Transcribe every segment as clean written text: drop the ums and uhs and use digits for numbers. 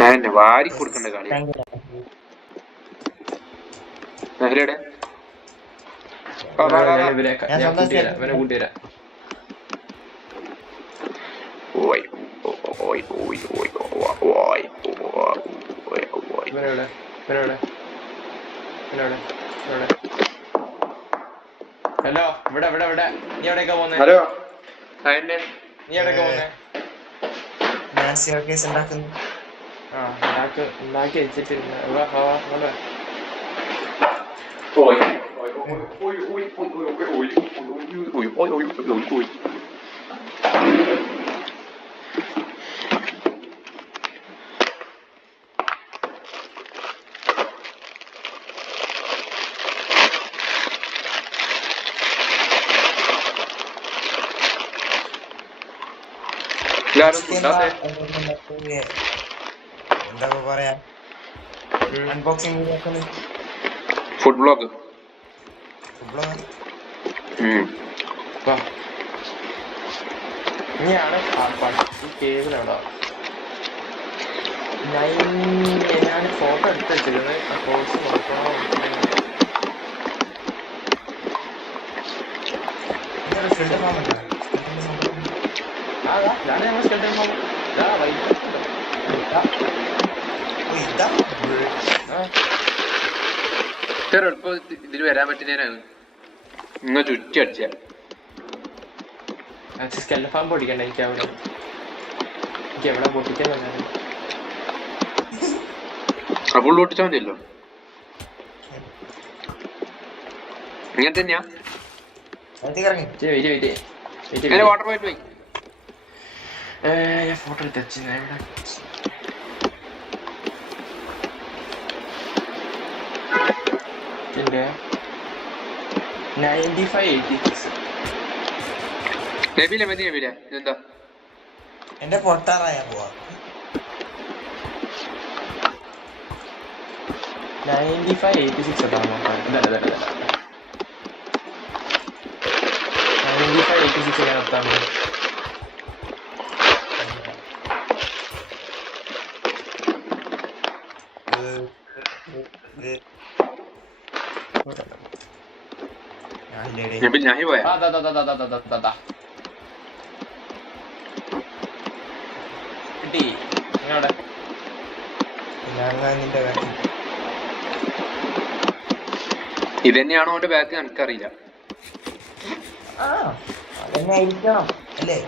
ഞാൻ വാരി കൊടുക്കണ്ട കളി. നെഹ്ലയുടെ ഓയ് ഓയ് ഓയ് ഓയ് ഓയ് ഹലോ ഇവിടെ ഇവിടെ ഇവിടെ നീ എവിടെയൊക്കെ പോന്നെ? ഹലോ നീ എവിടെയൊക്കെ പോന്നെ? ഉണ്ടാക്കി വെച്ചിട്ടില്ല. എന്താ പറയാ, അൺബോക്സിംഗ് വീഡിയോ, ഫുഡ് ബ്ലോഗ്. ഇനിയാണ് കേബിൾ എവിടെ? ഞാൻ ഫോട്ടോ എടുത്ത് വെച്ചിരുന്നത്. കോഴ്സ് നോക്കണോ? ഇതാണ് ഞങ്ങൾ സ്കെൽട്ടൺ ഫോം. എളുപ്പം ഇതിൽ വരാൻ പറ്റുന്നതിനാണ് നിങ്ങൾ ചുറ്റി അടിച്ച സ്കെൽട്ടൺ ഫോം പൊട്ടിക്കണ്ട. എനിക്ക് എവിടെ പൊട്ടിക്കുന്നുണ്ടായിരുന്നു. അപ്പോൾ പൊട്ടിച്ചാൽ മതിയല്ലോ. ഇങ്ങനെ തന്നെയാ വാട്ടർ പോയിട്ട് പോയി. ഫോട്ടോ എടുത്ത് വെച്ചു. 95-86 ഇതെന്താ എന്റെ പൊട്ടാറായ പോവാ. 95-86 95-86 നിർത്താമോ? ഇതന്നെയാണോ അവന്റെ ബാക്ക്? എനിക്കറിയില്ല. അല്ലേ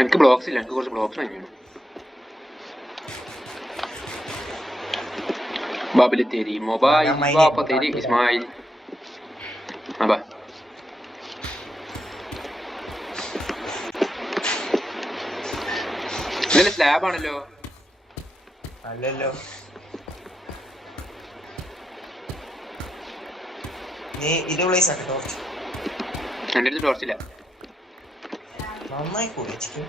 എനിക്ക് ബ്ലോക്സ് ഇല്ല. എനിക്ക് കുറച്ച് ബ്ലോക്സ് വാങ്ങിക്കണം. ബാബില് തെരി മൊബൈൽ ബാപ്പ തെരി ഇസ്മായിൽ. അബാ ഇതില് സ്ലാബ് ആണല്ലോ. അല്ലല്ലോ, നീ ഇത് പ്ലേസ് ആക്കി ടോർച്ച്. എൻ്റെ അടുത്ത് ടോർച്ചില്ല. നന്നായി കുളിച്ചിട്ട്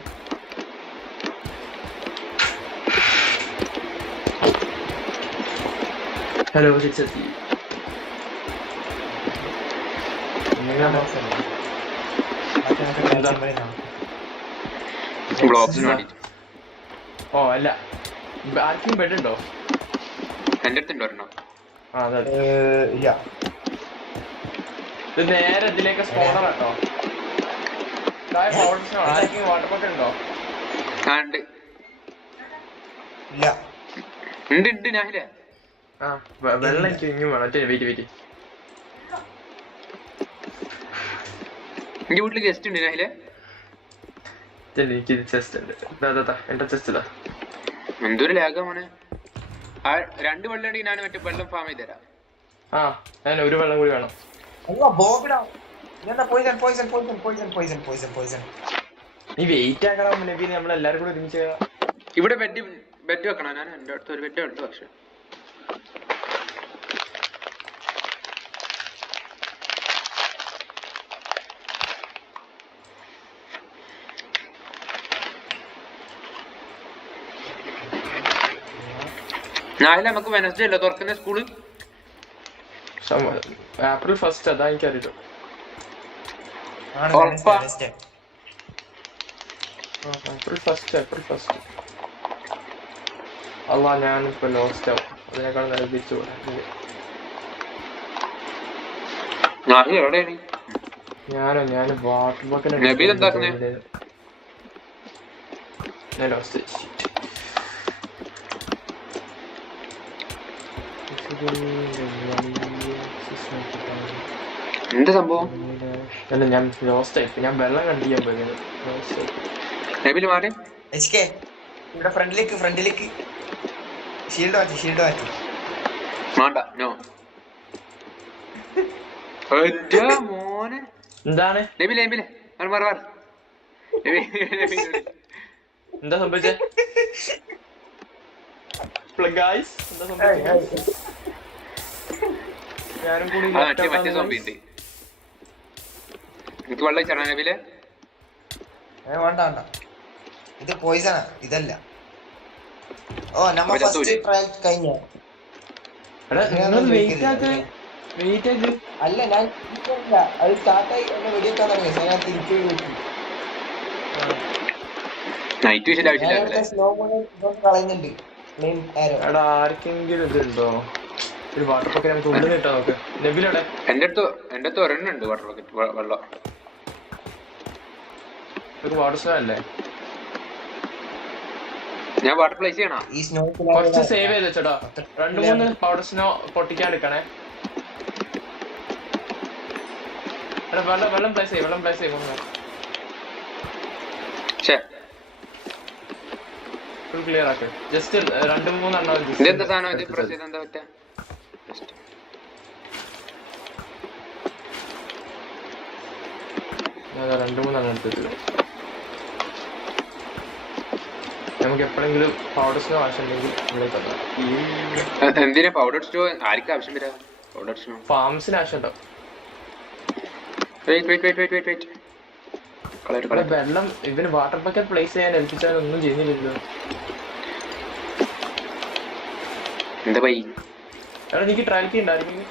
ഹലോ ബ്ലോക്സിന് വേണ്ടി. ഓ അല്ല, ആർക്കും ബെഡ് ഉണ്ടോ? എൻ്റെ അടുത്തുണ്ടോ ഒരെണ്ണം? ഇല്ല. ഇത് നേരെ ഇതിലേക്ക് സ്പോണർ കേട്ടോ. വാട്ടർ ബോട്ടിൽ ഉണ്ടോ? ഉണ്ട് ഞാനില്ല. വെള്ളം എനിക്ക് ഇങ്ങും വേണം. വെയിറ്റ് എന്റെ വീട്ടില് ഗസ്റ്റ് ഉണ്ട് ഞാനില്ലേ. എനിക്ക് ചെസ്റ്റ് ഉണ്ട്. എന്റെ ചെസ്റ്റ് ഇതാ. എന്തൊരു ലാഗാ മോനെ. ആ 2 വെള്ളം ഉണ്ടെങ്കിൽ ഞാൻ മറ്റേ വെള്ളം ഫാം ചെയ്ത് തരാം. ഞാൻ ഒരു വെള്ളം കൂടി വേണം. നീ വെയിറ്റ് ആക്കണം. നമ്മളെല്ലാരും കൂടെ ഒരുമിച്ച് ഇവിടെ ബെഡ് വെക്കണം. ഞാൻ എന്റെ അടുത്ത് ഒരു ബെഡ് ഉണ്ട്. പക്ഷെ നാളെ നമുക്ക് വെനസ്ഡേ അല്ലേ തുറക്കുന്ന സ്കൂള്? ഏപ്രിൽ 1 അതാ എനിക്കറിയില്ല. ആണ് ഉറപ്പാ? Wednesday. ഏപ്രിൽ 1. അല്ല ഞാനിപ്പോ ലോസ്റ്റ് ആവും, അതിനേക്കാൾ നേരെ തിരിച്ചു പോകാൻ. നാളെ എവിടെയാണ്? ഞാൻ വാട്ടർ ബക്കറ്റ് നബീൽ എന്താക്കുന്നെ? ഞാൻ ലോസ്റ്റ്. എന്ത് സംഭവം? അല്ല ഞാൻ ലോസ്റ്റ് ആയി, ഞാൻ വെള്ളം കണ്ടിക്കാൻ പോയത്. നബീൽ മാറി HK ഇവിടെ ഫ്രണ്ടിലേക്ക് ഷീൽഡ് മാറ്റി വേണ്ട. നോ മോനെ എന്താണ് നബീൽ മാറി എന്താ സംഭവിച്ചേ? Guys, എന്താ സംഭവിച്ചേ? ഞാനും കൂടി മറ്റേ സോംബി ഉണ്ട്. എനിക്ക് വെള്ളം വെച്ചാണോ നബീലെ? വേണ്ട ഇത് പോയിസണാ, ഇതല്ല. ഓ നമ്മ ഫസ്റ്റ് ട്രയൽ കഴിഞ്ഞ. അല്ല ഞാൻ അത് സ്റ്റാർട്ടായി എന്നെ വെടിയൊക്കെ തുടങ്ങി. ഞാൻ തിരിച്ചു നോക്കി നൈറ്റ് വിഷന്റെ ആവശ്യമില്ല. സ്ലോ മോഷൻ കളയുന്നുണ്ട്. എടാ ആർക്കെങ്കിലും ഇതുണ്ടോ ഒരു വാട്ടർ ബക്കറ്റ് നമുക്ക് ഉള്ളിൽ കിട്ടാൻ നോക്ക്. നബിലടെ എന്റെ അടുത്ത് ഒരെണ്ണം ഉണ്ട് വാട്ടർ ബക്കറ്റ് വെള്ളം. ഒരു വാട്ടർ സ്നോ അല്ലേ? ഞാൻ വാട്ടർ പ്ലേസ് ചെയ്യണോ? ഈ സ്നോ കുറച്ച് സേവ് ചെയ്ത് വെച്ചോട്ടോ. 2-3 പൗഡർ സ്നോ പൊട്ടിക്കാണ്ടിരിക്കണേ. വെള്ളം പ്ലേസ് ചെയ്യും. ഫുൾ ക്ലിയർ ആക്ക്. ജസ്റ്റ് 2-3 എണ്ണം. ഇതെന്താ സാധനം? ഇത് പ്രസ് ചെയ്ത് എന്താ പറ്റാ? ഞാൻ 2-3 എണ്ണം എടുത്തിട്ട് നമുക്ക് എപ്പോഴെങ്കിലും പൗഡർ സ്നോ ആവശ്യമുണ്ടെങ്കിൽ എന്തിനാ പൗഡർ സ്നോ? ആർക്കും ആവശ്യം വരാ പൗഡർ സ്നോ? ഫാംസിന് ആവശ്യമുണ്ടോ? വെള്ളം ഇവന് വാട്ടർ ബക്കറ്റ് പ്ലേസ് ചെയ്യാൻ ഏൽപ്പിച്ചാൽ ഒന്നും ചെയ്യുന്നില്ലല്ലോ. എന്താ പൈ? എടാ എനിക്ക് ട്രയൽ കീ ഉണ്ടായിരുന്നു.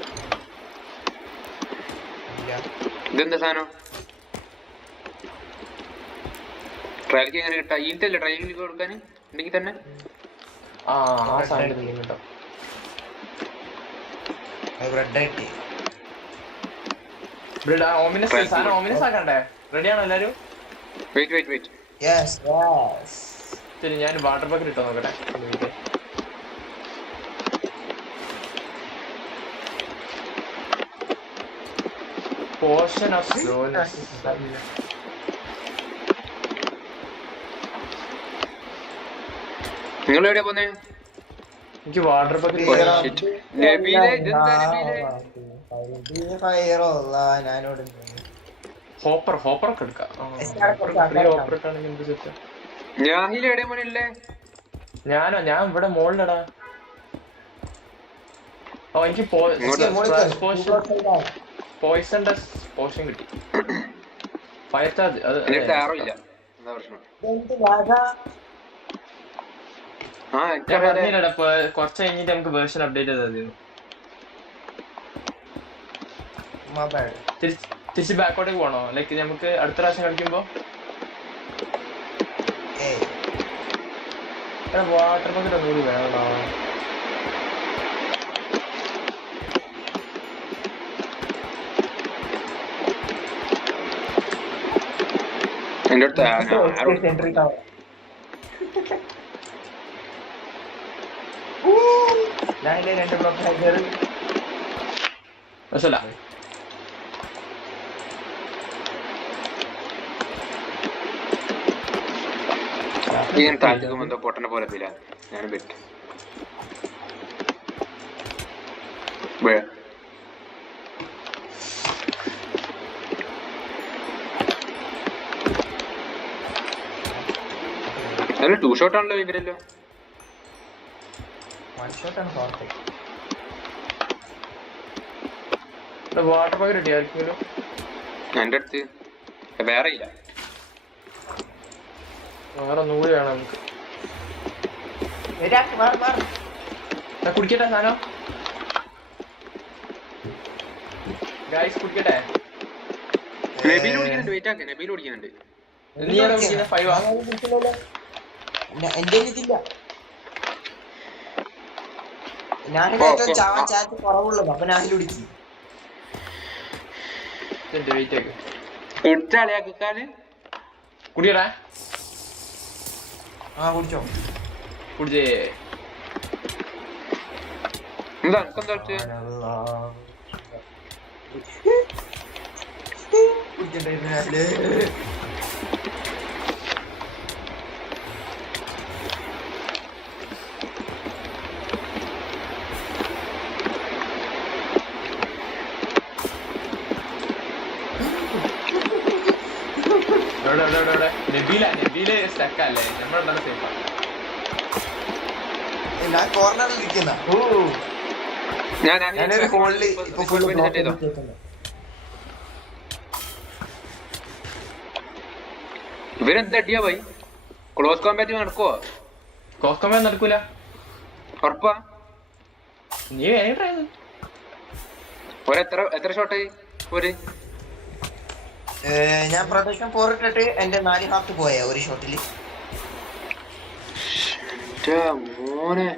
ഇതെന്താ സാധനം? ട്രയൽ കീ എങ്ങനെ കിട്ടാ? ഈറ്റല്ലേ ട്രയൽ കീ കൊടുക്കാൻ ഉണ്ടെങ്കിൽ തന്നെ ആ സാധനം കേട്ടോ. ഓമിനസ് ആക്കണ്ടേ? റെഡിയാണോ എല്ലാരും? വെയിറ്റ് ശരി, ഞാൻ വാട്ടർ ബക്കറ്റ് ഇട്ടോ നോക്കട്ടെ. Portion of slowness. നിങ്ങൾ എവിടെയാ പോന്നെ? എനിക്ക് വാട്ടർ ബക്കറ്റ് ഹോപ്പർ ഒക്കെ എടുക്കാം. ഞാൻ ഇവിടെ മോളിലടാ. ഓ എനിക്ക് പോയിസൺ പോഷൻ കിട്ടി. ഫയർ ചാർജ് അത് ഞാൻ പറഞ്ഞില്ലടാ. കുറച്ച് കഴിഞ്ഞിട്ട് നമുക്ക് വേർഷൻ അപ്ഡേറ്റ് ചെയ്താൽ തിരിച്ച് ബാക്കോട്ടേക്ക് പോകണോ? ലൈക്ക് നമുക്ക് അടുത്ത പ്രാവശ്യം കളിക്കുമ്പോ വാട്ടർ ബക്കറ്റ് ഒന്നുകൂടി വേണോ? എന്റെ അടുത്ത് ഞാൻ താഴ്ചക്കും എന്തോ പൊട്ടണ പോലെ ഫീല. ഞാൻ ബെറ്റ് അല്ല 2 ഷോട്ട് ആണല്ലോ ഇവരല്ലോ. വാട്ടർ ബക്കറ്റ് കിട്ടിയ ആർക്കെങ്കിലും? എന്റെ അടുത്ത് വേറെ ഇല്ല. വേറെ ഒന്നുകൂടി വേണം നമുക്ക്. കുടിക്കട്ടെ സാധനം ഗൈസ് കുടിക്കട്ടെ നബീൽ കുടിക്കുന്നുണ്ട് വെയിറ്റ് ആക്ക് നബീൽ കുടിക്കുന്നുണ്ട് നീ ഏതാ കുടിക്കുന്നത് 5 ആ എന്റെ ഇതില്ല ഞാനിത് ഏറ്റവും ചാവാൻ ചാൻസ് കുറവുള്ളത് അപ്പൊ ഞാൻ കുടിക്കും വെയിറ്റ് ആക്ക് കുടിച്ചാളിയാ കുക്കാന് കുടിക്കട്ടെ ആ കുടിച്ചോ കുടിച്ചേ എന്താ എനിക്കെന്താ കുടിച്ചേ നബീല് സ്റ്റക്കല്ലേ നമ്മളെന്താണ് സേഫാ ഞാൻ കോർണറിൽ ഇരിക്കുന്ന ഞാനൊരു ഹോളില് ഇപ്പൊ ഫുൾ ഇവരെന്താ അടിയാ പോയി ക്ലോസ് കോമ്പാറ്റ് നടക്കുവോ കോസ്കോമ നടക്കൂല ഉറപ്പാ നീ വേഗം ട്രൈ ചെയ്തു എത്ര ഷോട്ടായി ഒരു ഞാൻ പ്രൊട്ടക്ഷൻ 4 ഇട്ടിട്ട് എന്റെ 4 ഹാഫ് പോയ ഒരു ഷോട്ടില് മോനെ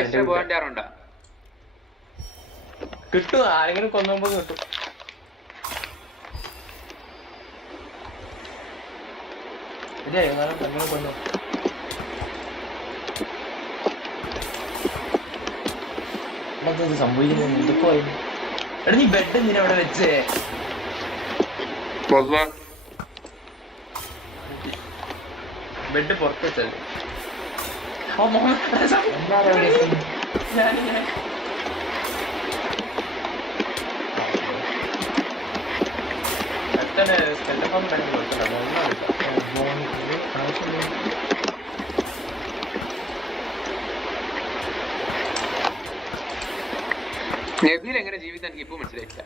എക്സ്ട്രാ പോകാൻ ആറുണ്ടാ കിട്ടും ആരെങ്കിലും കൊന്നുമ്പോ കിട്ടും ഇല്ലേ നിങ്ങൾ കൊന്നു സംഭവിക്കുന്നത് എന്തൊക്കെ എടാ നീ ബെഡ് എന്തിനാ അവിടെ വെച്ചേ ബെഡ് പുറത്ത് വെച്ചല്ലേ നബീൽ എങ്ങനെ ജീവിതം എനിക്ക് ഇപ്പൊ മനസ്സിലായിട്ടില്ല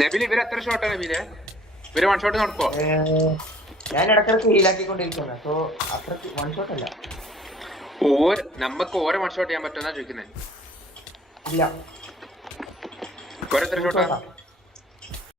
നബീൽ ഇവര് എത്ര ഷോട്ടാണ് നബീലെ ഇവര് വൺ ഷോട്ട് നടക്കോ ഞാൻ ഇടക്കിടക്ക് ഹീലാക്കിക്കൊണ്ടിരിക്കുന്ന സോ അത്രക്ക് വൺ ഷോട്ട് അല്ല നമുക്ക് ഓരോ വൺ ഷോട്ട് ചെയ്യാൻ പറ്റുമെന്നാ ചോദിക്കുന്നത് ഇല്ല ഓരോ എത്ര ഷോട്ടാ